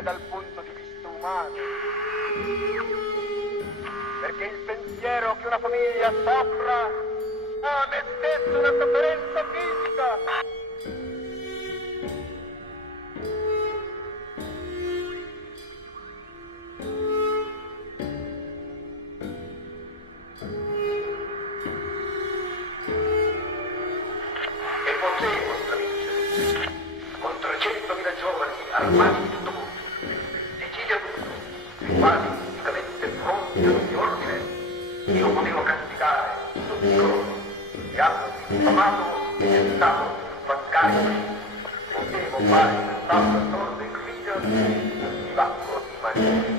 è dal punto di vista umano. Perché il pensiero che una famiglia soffra ha a me stesso una sofferenza fisica. E potevo stravincere con 300.000 giovani armati di tutto mondo, decidi a tutto, i quali fisicamente pronti ad ogni ordine. Io potevo castigare tutti coloro che hanno diffamato e tentato di spancare. Potevo fare in quest'aula sorda e grigia un bivacco di mariti.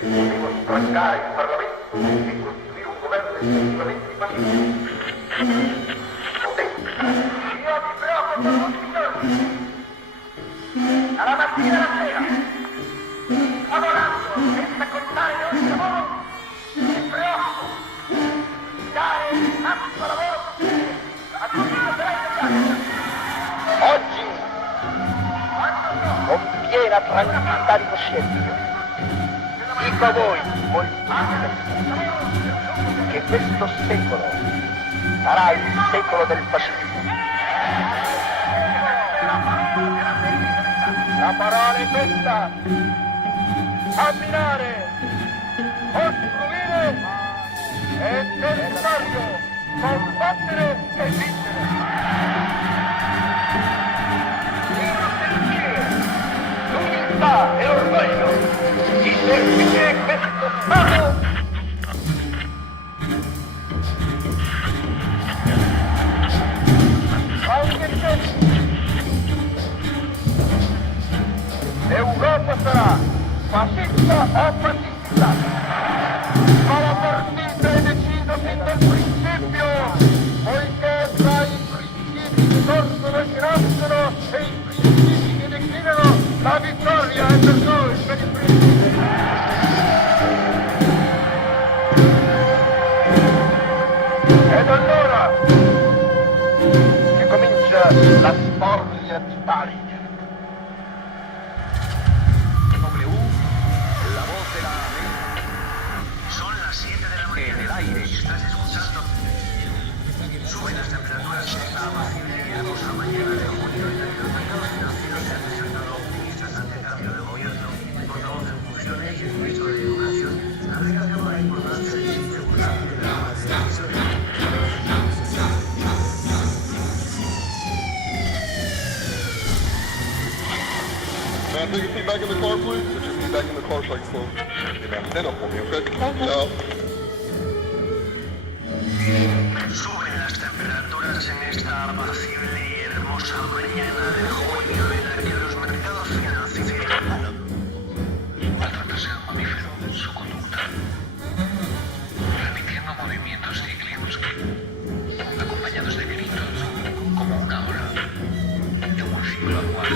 Potevo spancare il Parlamento e costituire un governo effettivamente fascista. Potevo. Io mi preoccupo tutti i giorni. Alla mattina e alla sera. Lavorando senza contare le ore di lavoro. Mi preoccupo di dare il massimo lavoro possibile a tutti gli operai italiani. Oggi, con piena tranquillità di coscienza, dico a voi, che questo secolo sarà il secolo del fascismo. La parola è questa: camminare, costruire e necessario combattere e vincere. Il sentire, l'umiltà e l'orgoglio di servire questo Stato anche se l'Europa sarà fascista o fascista. Ma la partita è decisa fin dal principio, poiché tra i principi che sorgono e che nascono e i principi che declinano, la vittoria è per noi, per i principi. Ed allora che comincia la storia d'Italia. Man, take a seat back in the car, please. Put your seat back in the car so I can close. Hey, man, stand up for me, okay? Ciao. Suben las temperaturas en esta apacible y hermosa mañana de junio en la que los mercados financieros maltratan al mamífero en su conducta, repitiendo movimientos cíclicos acompañados de gritos como una hora de un ciclo anual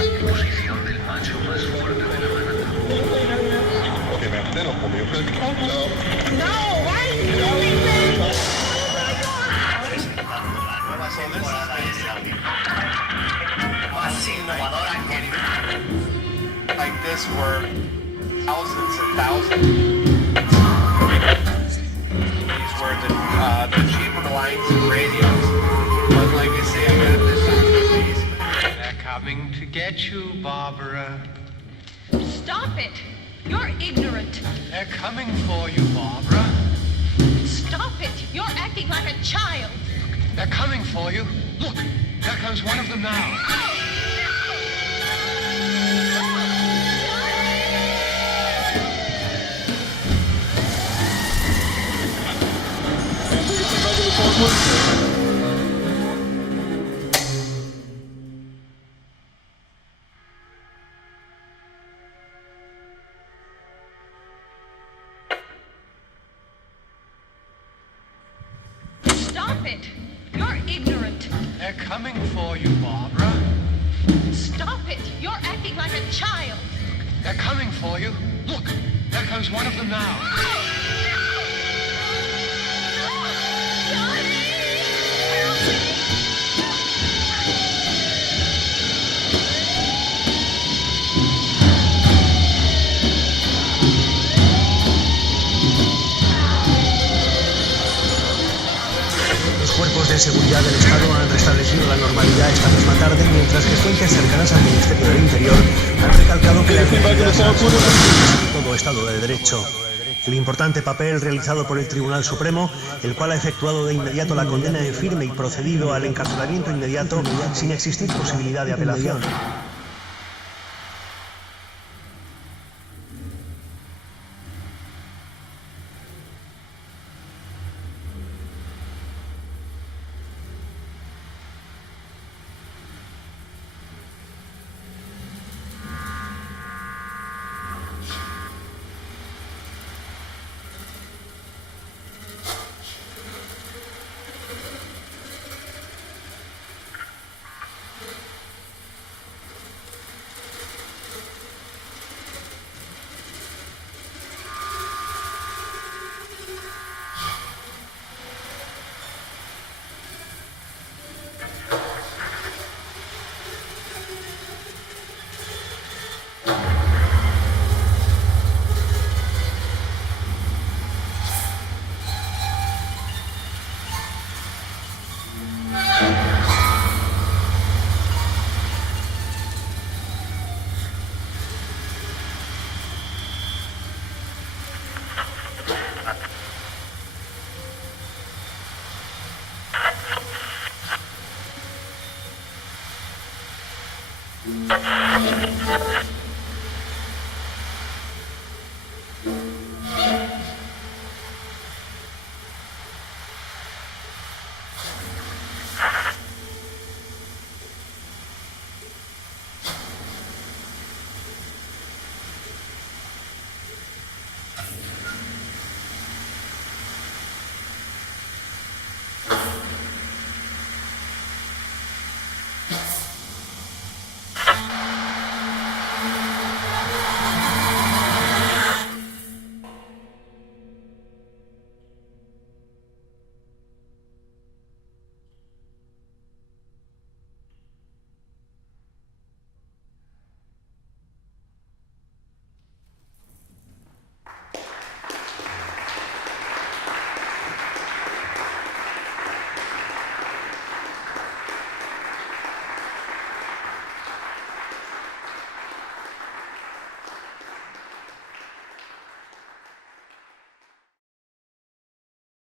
en posición del macho más fuerte de la manada. Okay, man, stand up for me, okay? Ciao. No, why are you doing this? Más innovadora que like this were thousands and thousands. These were the cheaper lines of radios. But like I say, I got this on these. They're coming to get you, Barbara. Stop it! You're ignorant. They're coming for you, Barbara. Stop it! You're acting like a child. They're coming for you. Look, there comes one of them now. Stop it! You're ignorant. They're coming for you, Barbara. Stop it! You're acting like a child. They're coming for you. Look, there comes one of them now. de seguridad del Estado han restablecido la normalidad esta misma tarde, mientras que fuentes cercanas al Ministerio del Interior han recalcado que las medidas han sido en todo Estado de Derecho. El importante papel realizado por el Tribunal Supremo, el cual ha efectuado de inmediato la condena en firme y procedido al encarcelamiento inmediato sin existir posibilidad de apelación.